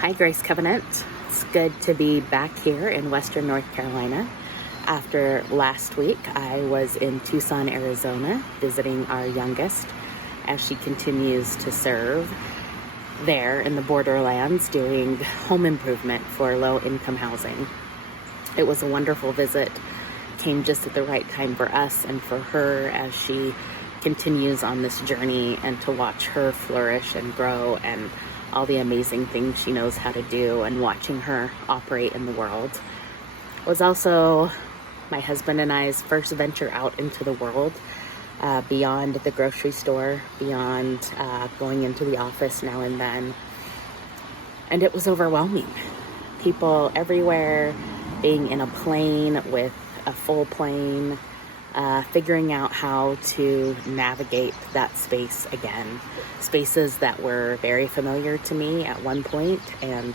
Hi, Grace Covenant. It's good to be back here in Western North Carolina. After last week, I was in Tucson, Arizona, visiting our youngest as she continues to serve there in the borderlands doing home improvement for low-income housing. It was a wonderful visit. Came just at the right time for us and for her as she continues on this journey, and to watch her flourish and grow and all the amazing things she knows how to do, and watching her operate in the world. It was also my husband and I's first venture out into the world, beyond the grocery store, beyond going into the office now and then. And it was overwhelming. People everywhere, being in a plane with a full plane, figuring out how to navigate that space again. Spaces that were very familiar to me at one point and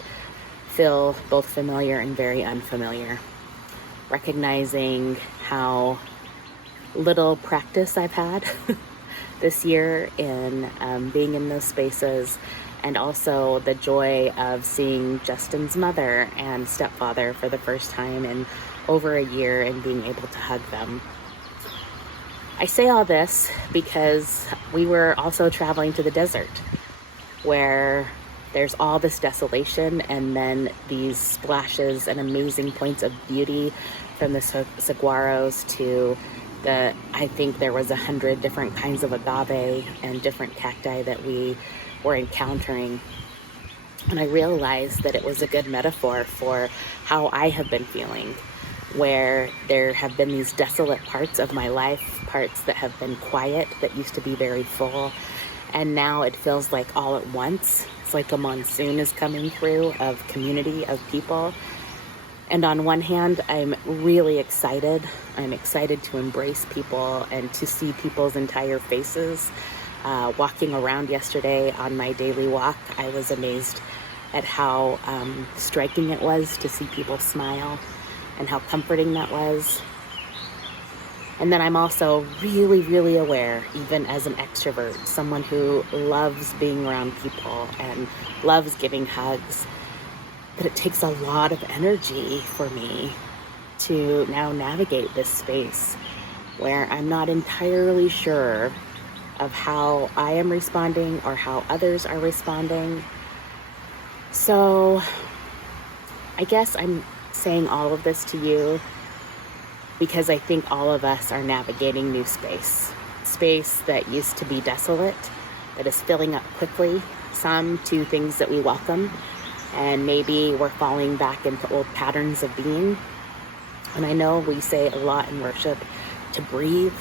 feel both familiar and very unfamiliar. Recognizing how little practice I've had this year in being in those spaces, and also the joy of seeing Justin's mother and stepfather for the first time in over a year and being able to hug them. I say all this because we were also traveling to the desert, where there's all this desolation and then these splashes and amazing points of beauty, from the saguaros to I think there was 100 different kinds of agave and different cacti that we were encountering. And I realized that it was a good metaphor for how I have been feeling, where there have been these desolate parts of my life, parts that have been quiet, that used to be very full. And now it feels like all at once. It's like a monsoon is coming through of community, of people. And on one hand, I'm really excited. I'm excited to embrace people and to see people's entire faces. Walking around yesterday on my daily walk, I was amazed at how striking it was to see people smile, and how comforting that was. And then I'm also really, really aware, even as an extrovert, someone who loves being around people and loves giving hugs, that it takes a lot of energy for me to now navigate this space where I'm not entirely sure of how I am responding or how others are responding. So I guess I'm saying all of this to you because I think all of us are navigating new space that used to be desolate, that is filling up quickly, some to things that we welcome, and maybe we're falling back into old patterns of being. And I know we say a lot in worship to breathe,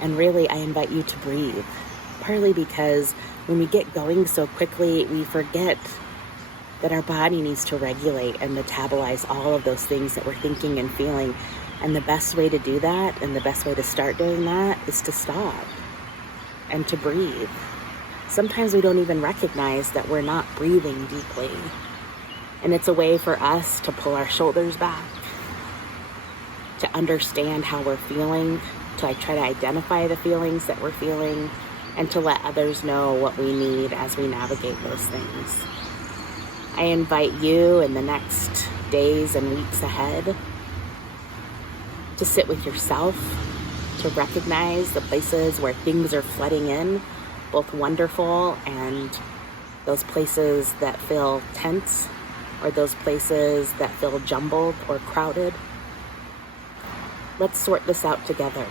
and really I invite you to breathe, partly because when we get going so quickly, we forget that our body needs to regulate and metabolize all of those things that we're thinking and feeling. And the best way to do that, and the best way to start doing that, is to stop and to breathe. Sometimes we don't even recognize that we're not breathing deeply. And it's a way for us to pull our shoulders back, to understand how we're feeling, to try to identify the feelings that we're feeling, and to let others know what we need as we navigate those things. I invite you in the next days and weeks ahead to sit with yourself, to recognize the places where things are flooding in, both wonderful and those places that feel tense, or those places that feel jumbled or crowded. Let's sort this out together.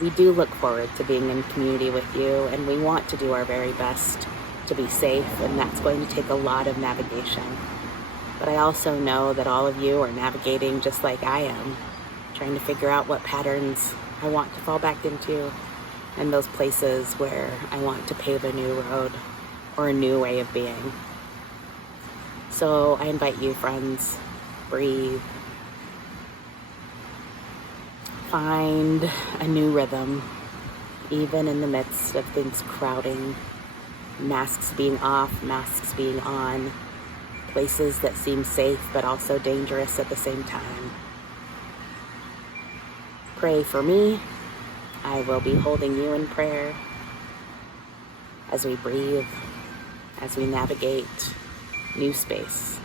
We do look forward to being in community with you, and we want to do our very best to be safe, and that's going to take a lot of navigation. But I also know that all of you are navigating just like I am, trying to figure out what patterns I want to fall back into, and those places where I want to pave a new road or a new way of being. So I invite you, friends, breathe. Find a new rhythm, even in the midst of things crowding, masks being off, masks being on, places that seem safe but also dangerous at the same time. Pray for me. I will be holding you in prayer as we breathe as we navigate new space.